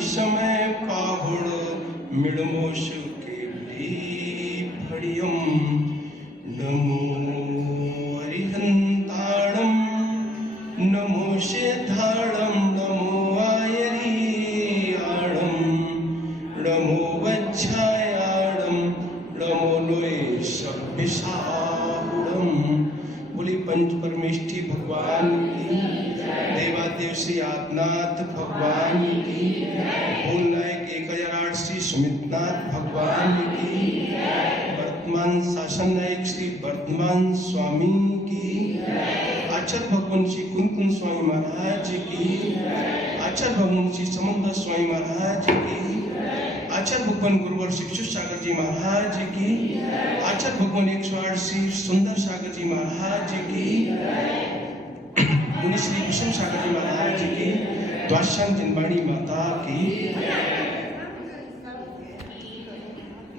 समय काहुड़ मिड़मोश के भड़ियम नमो अरिहंताणम नमो शेधाणम नमो आयरियाणम नमो वज्झायाणम नमो लोय सभ्यसाहुड़म। बोली पंच परमेष्ठी भगवान की, देवादेव श्री आदिनाथ भगवान की, बोल नायक 1008 श्री सुमितनाथ भगवान की, वर्तमान शासन नायक श्री वर्तमान स्वामी की, आचार्य भगवान श्री कुंकुम स्वामी महाराज की, आचार्य भगवान श्री समुद्र स्वामी महाराज की, आचार्य भगवान गुरुवर श्री विशुद्ध सागर जी महाराज की, आचार्य भगवान 108 श्री सुंदर सागर जी महाराज की, मुनि श्री विष्णु सागर जी महाराज की, द्वादशांग जिनवाणी माता की।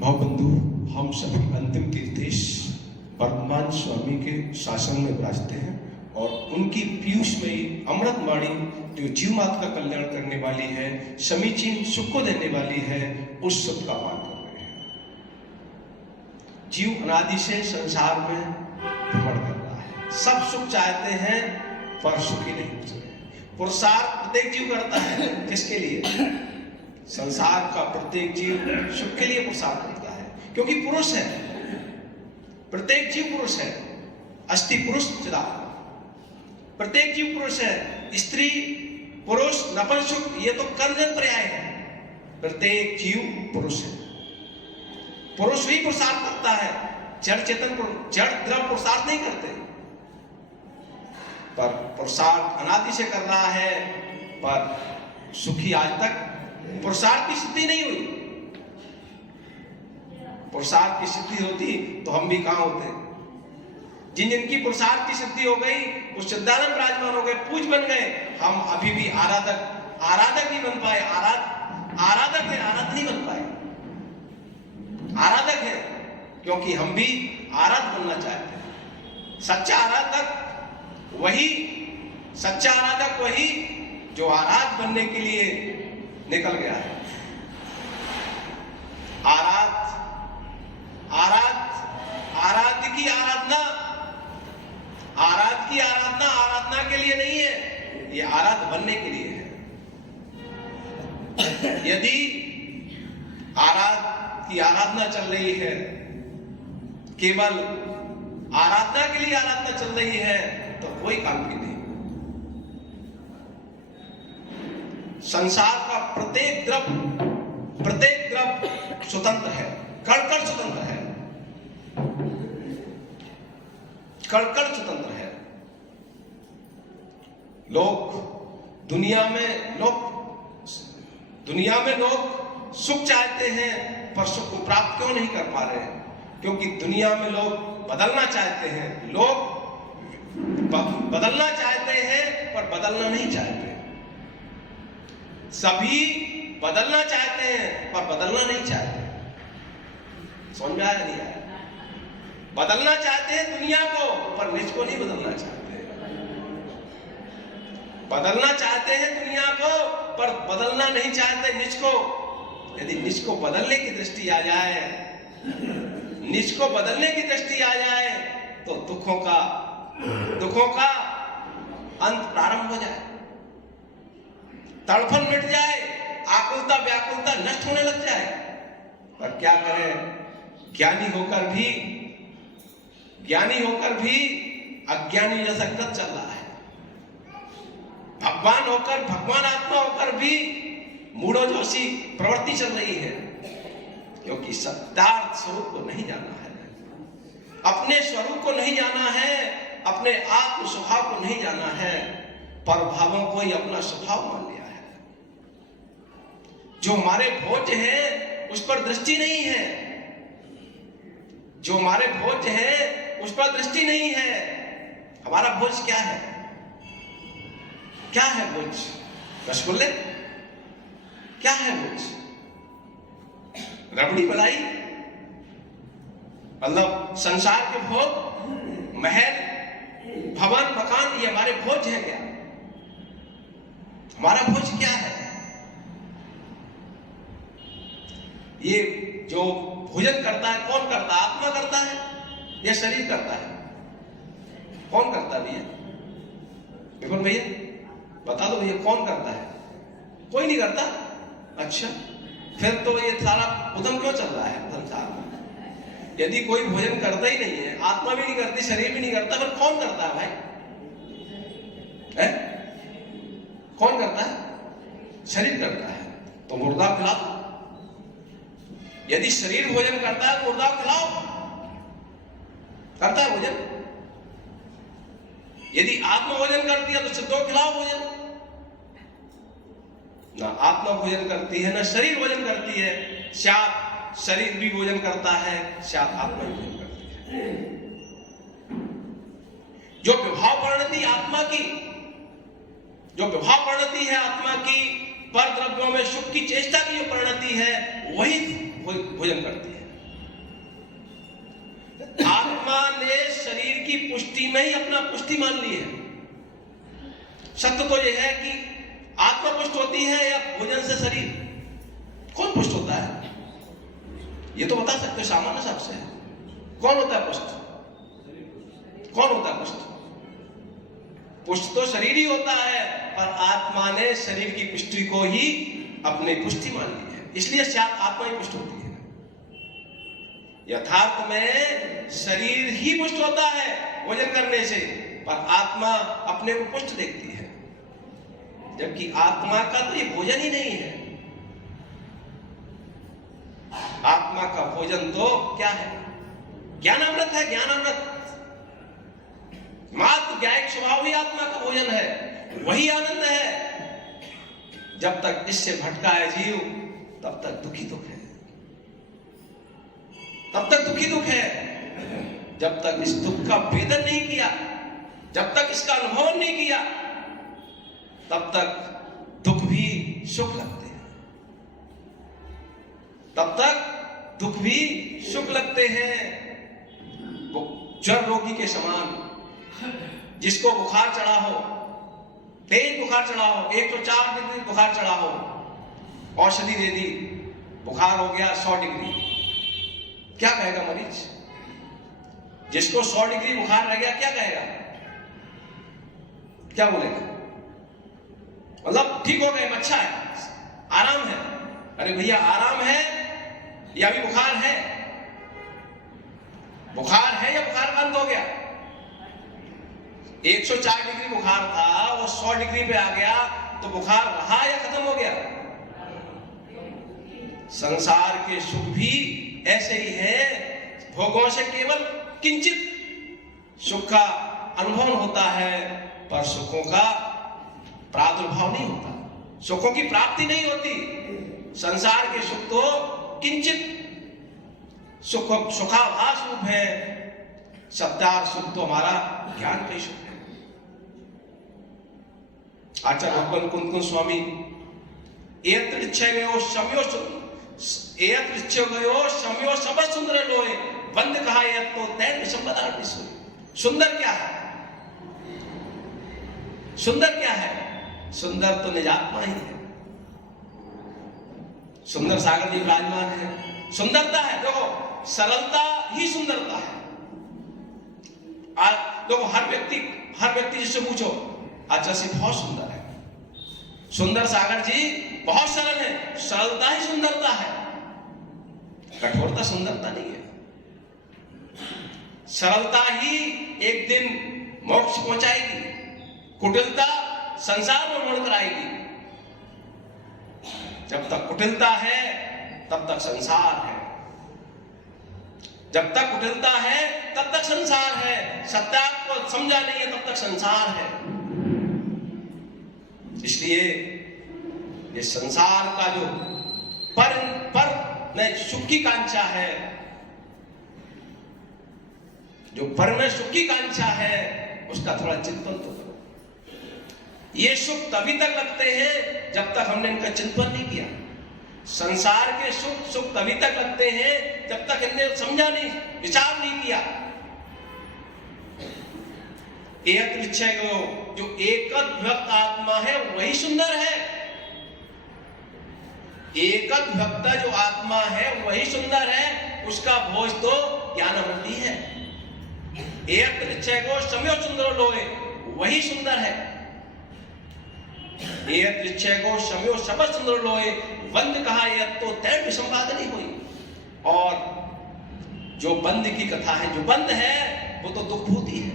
भावबंधु, हम सभी अंतिम तीर्थेश वर्तमान स्वामी के शासन में विराजते हैं और उनकी पीयूष में अमृत वाणी जो जीव मात्र का कल्याण करने वाली है, समीचीन सुख को देने वाली है, उस सुख का पान कर रहे हैं। जीव अनादि से संसार में भ्रमण कर रहा है, सब सुख चाहते हैं पर सुखी नहीं हो सकते। पुरुषार्थ प्रत्येक जीव करता है, किसके लिए? संसार का प्रत्येक जीव सुख के लिए पुरुषार्थ करता है, क्योंकि पुरुष है, प्रत्येक जीव पुरुष है। अस्ति पुरुष चिदात्मा, प्रत्येक जीव पुरुष है। स्त्री पुरुष नपुंसक ये तो कर्मजन्य पर्याय है, प्रत्येक जीव पुरुष है। पुरुष ही पुरुषार्थ करता है, जड़ चेतन जड़ द्रव पुरुषार्थ नहीं करते। पर पुरुषार्थ अनादि से कर रहा है, पर सुखी आज तक पुरुषार्थ की सिद्धि नहीं हुई। पुरुषार्थ की सिद्धि होती तो हम भी कहां होते। जिनकी पुरुषार्थ की सिद्धि हो गई वो सिद्धानंद विराजमान हो गए, पूज बन गए। हम अभी भी आराधक नहीं बन पाए। आराधक है, आराध नहीं बन पाए। आराधक है क्योंकि हम भी आराध बनना चाहते हैं। सच्चा आराधक वही जो आराध बनने के लिए निकल गया है। आराध्य की आराधना के लिए नहीं है, ये आराध्य बनने के लिए है। यदि की आराधना चल रही है, केवल आराधना के लिए आराधना चल रही है, तो कोई काम की नहीं। संसार का प्रत्येक द्रव स्वतंत्र है, कण स्वतंत्र है, कण स्वतंत्र है। दुनिया में लोग सुख चाहते हैं, पर सुख को प्राप्त क्यों नहीं कर पा रहे? क्योंकि दुनिया में लोग बदलना चाहते हैं, बदलना चाहते हैं पर बदलना नहीं चाहते। सभी बदलना चाहते हैं पर बदलना नहीं चाहते। समझ में आया नहीं आया? बदलना चाहते हैं दुनिया को, पर निज को नहीं बदलना चाहते। बदलना चाहते हैं दुनिया को, पर बदलना नहीं चाहते निज को। यदि निज को बदलने की दृष्टि आ जाए, तो दुखों का अंत प्रारंभ हो जाए, तड़फन मिट जाए, आकुलता व्याकुलता नष्ट होने लग जाए। पर क्या करें, ज्ञानी होकर भी अज्ञानी जैसा गत चल रहा है। भगवान आत्मा होकर भी मूढ़ो जोशी प्रवृत्ति चल रही है, क्योंकि सत्यार्थ स्वरूप को नहीं जाना है, अपने स्वरूप को नहीं जाना है, अपने आत्म स्वभाव को नहीं जाना है, पर भावों को ही अपना स्वभाव मान लिया है। जो हमारे भोज्य है उस पर दृष्टि नहीं है, हमारा भोज क्या है? भोज? रसगुल्ले? क्या है भोज? रबड़ी मलाई? मतलब संसार के भोग, महल, भवन, मकान, ये हमारे भोज है क्या? हमारा भोज क्या है? ये जो भोजन करता है कौन करता है? आत्मा करता है या शरीर करता है? कौन करता है भैया? बिल्कुल भैया बता दो भैया, कौन करता है? कोई नहीं करता। अच्छा, फिर तो ये सारा उधम क्यों चल रहा है संसार में? यदि कोई भोजन करता ही नहीं है, आत्मा भी नहीं करती, शरीर भी नहीं करता, फिर कौन करता है भाई? है? कौन करता है? शरीर करता है। तो मुर्दा खिलाओ। यदि शरीर भोजन करता है तो मुर्दा खिलाओ। करता है भोजन? यदि आत्मा भोजन करती है तो सिद्धों खिलाओ भोजन। ना आत्मा भोजन करती है ना शरीर भोजन करती है। शायद शरीर भी भोजन करता है, शायद आत्मा भी भोजन करती है। जो विभाव परिणति आत्मा की, जो विभाव परिणति है आत्मा की, पर द्रव्यों में सुख की चेष्टा की जो परिणति है, वही भोजन करती है। आत्मा ने शरीर की पुष्टि में ही अपना पुष्टि मान ली है। सत्य तो यह है कि आत्मा पुष्ट होती है या भोजन से शरीर? कौन पुष्ट होता है? ये तो बता सकते हो सामान्य शब्द से। कौन होता है पुष्ट? कौन होता है पुष्ट? पुष्ट तो शरीर ही होता है, पर आत्मा ने शरीर की पुष्टि को ही अपनी पुष्टि मान ली है, इसलिए शायद आत्मा ही पुष्ट होती है। यथार्थ में शरीर ही पुष्ट होता है भोजन करने से, पर आत्मा अपने को पुष्ट देखती है, जबकि आत्मा का तो ये भोजन ही नहीं है। आत्मा का भोजन तो क्या है? ज्ञानामृत है। ज्ञानामृत मात्र ज्ञायक स्वभाव ही आत्मा का भोजन है, वही आनंद है। जब तक इससे भटका है जीव, तब तक दुखी दुख है, तब तक दुखी दुख है। जब तक इस दुख का वेदन नहीं किया, जब तक इसका अनुभव नहीं किया, तब तक दुख भी सुख लगते हैं, तब तक दुख भी सुख लगते हैं। वो जड़ रोगी के समान, जिसको बुखार चढ़ा हो, तेज बुखार चढ़ा हो, 104 डिग्री बुखार चढ़ा हो, औषधि दे दी, बुखार हो गया 100 डिग्री, क्या कहेगा मरीज? जिसको 100 डिग्री बुखार रह गया क्या कहेगा? क्या बोलेगा? मतलब ठीक हो गए, अच्छा है, आराम है। अरे भैया आराम है या भी बुखार है? बुखार है या बुखार बंद हो गया? 104 डिग्री बुखार था, वो 100 डिग्री पे आ गया, तो बुखार रहा या खत्म हो गया? संसार के सुख भी ऐसे ही है। भोगों से केवल किंचित सुख का अनुभव होता है, पर सुखों का प्रादुर्भाव नहीं होता, सुखों की प्राप्ति नहीं होती। संसार के सुख तो किंचित सुखाभास रूप है, सत्यार सुख तो हमारा ज्ञान का सुख है। आचार्य भगवान कुंदकुंद स्वामी शम्यो सबद सुंदर लोहे बंद कहा तो तैन विषमदार सोए। सुंदर क्या है? सुंदर क्या है? सुंदर तो निजात्मा ही है। सुंदर सागर जी विराजमान है। सुंदरता है, देखो सरलता ही सुंदरता है। आज देखो हर व्यक्ति जिससे पूछो, अच्छा से बहुत सुंदर है, सुंदर सागर जी बहुत सरल है, सरलता ही सुंदरता है, कठोरता सुंदरता नहीं है। सरलता ही एक दिन मोक्ष पहुंचाएगी, कुटिलता संसार में मोड़ कर आएगी। जब तक कुटिलता है तब तक संसार है, जब तक कुटिलता है तब तक संसार है, सत्यार्थ को समझा नहीं है तब तक संसार है। इसलिए ये संसार का जो पर नहीं सुख की कांक्षा है, जो पर में सुख की कांक्षा है, उसका थोड़ा चिंतन तो करो। ये सुख तभी तक लगते हैं जब तक हमने इनका चिंतन नहीं किया। संसार के सुख तभी तक लगते हैं जब तक इनने समझा नहीं, विचार नहीं किया। एक निश्चय जो एकत विभक्त आत्मा है वही सुंदर है। एकद भक्त जो आत्मा है वही सुंदर है, उसका भोज तो ज्ञानमंडी है। एक निश्चय को समय सुंदर लोए, वही सुंदर है। एक निश्चय को समय शब्द सुंदर लोए, बंद कहा यह तो तय विसंपादनी हुई। और जो बंद की कथा है, जो बंद है वो तो दुख होती है,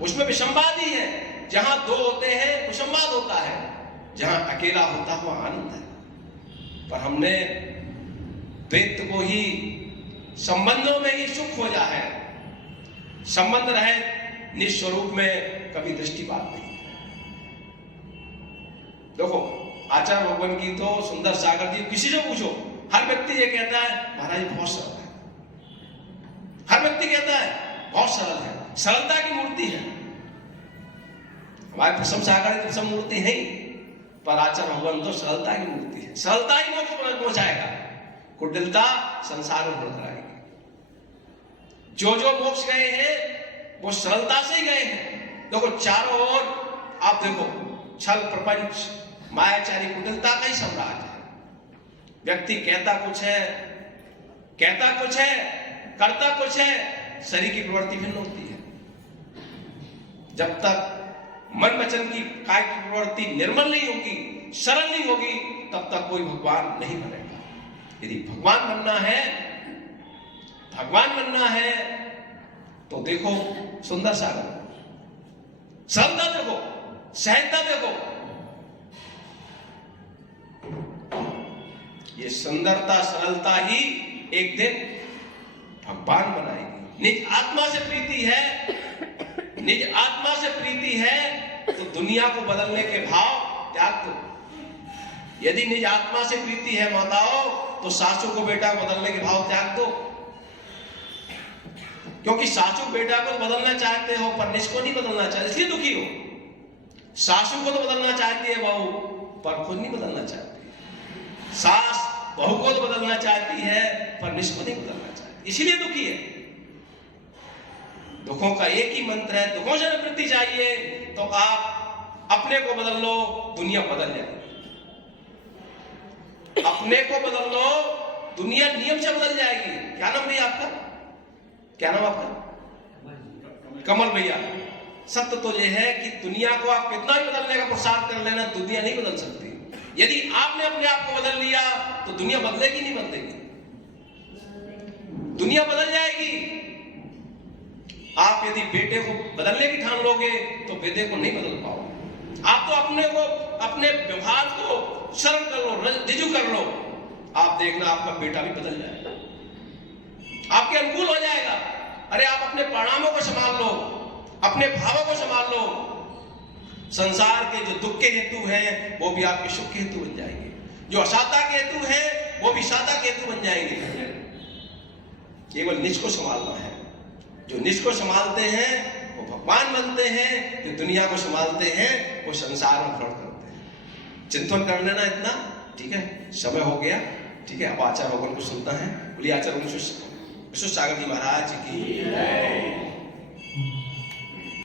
उसमें विसंवाद ही है। जहां दो होते हैं विसंवाद होता है, जहां अकेला होता है वहां आनंद है। पर हमने द्वैत को ही संबंधों में ही सुख खोजा है। संबंध रहे निस्वरूप में कभी दृष्टिपात नहीं। देखो आचार्य भगवान की तो सुंदर सागर जी, किसी से पूछो हर व्यक्ति ये कहता है महाराज बहुत सरल है। हर व्यक्ति कहता है बहुत सरल है, सरलता की मूर्ति है। हमारे प्रसम सागर की सब मूर्ति है, पर आचार्य भगवान तो सरलता की मूर्ति है। सरलता ही मोक्ष पहुंचाएगा, कुटिलता संसार में बढ़ आएगी। जो मोक्ष गए हैं वो सरलता से ही गए हैं। देखो चारों ओर आप देखो, छल प्रपंच मायाचारी कुटिलता का ही साम्राज्य है। व्यक्ति कहता कुछ है, करता कुछ है, शरीर की प्रवृत्ति भिन्न होती है। जब तक मन वचन की काय की प्रवृत्ति निर्मल नहीं होगी, सरल नहीं होगी, तब तक कोई भगवान नहीं बनेगा। यदि भगवान बनना है तो देखो सुंदर सागर, सरलता देखो, सहजता देखो। ये सुंदरता सरलता ही एक दिन भगवान बनाएगी। निज आत्मा से प्रीति है तो दुनिया को बदलने के भाव त्याग दो। यदि निज आत्मा से प्रीति है माताओं, तो सासू को बेटा को बदलने के भाव त्याग दो। क्योंकि सासू बेटा को बदलना चाहते हो पर निज को नहीं बदलना चाहते, इसलिए दुखी हो। सासू को तो बदलना चाहती है बहू, पर खुद नहीं बदलना चाहती। सास बहू को तो बदलना चाहती है पर निज को नहीं बदलना चाहती, इसीलिए दुखी है। दुखों का एक ही मंत्र है, दुखों से निवृत्ति चाहिए तो आप अपने को बदल लो, दुनिया बदल जाएगी। अपने को बदल लो, दुनिया नियम से बदल जाएगी। क्या नाम भैया आपका? क्या नाम आपका? कमल भैया। सत्य तो यह है कि दुनिया को आप कितना भी बदलने का प्रसार कर लेना, दुनिया नहीं बदल सकती। यदि आपने अपने आप को बदल लिया तो दुनिया बदलेगी नहीं बदलेगी? दुनिया बदल जाएगी। आप यदि बेटे को बदलने की ठान लोगे तो बेटे को नहीं बदल पाओगे। आप तो अपने व्यवहार को सरल कर लो, रिजु कर लो, आप देखना आपका बेटा भी बदल जाएगा, आपके अनुकूल हो जाएगा। अरे आप अपने परिणामों को संभाल लो, अपने भावों को संभाल लो। संसार के जो दुख के हेतु हैं वो भी आपके सुख के हेतु बन जाएंगे, जो असाता के हेतु हैं वो भी साता के हेतु बन जाएंगे। केवल निज को संभालना है। जो निज को संभालते हैं वो भगवान बनते हैं, जो दुनिया को संभालते हैं वो संसार में भ्रमण करते हैं। चिंतन कर लेना इतना, ठीक है? समय हो गया, ठीक है? अब आचार्य भगवान को सुनता है। बोलिए आचार्य विश्व सागर जी महाराज की।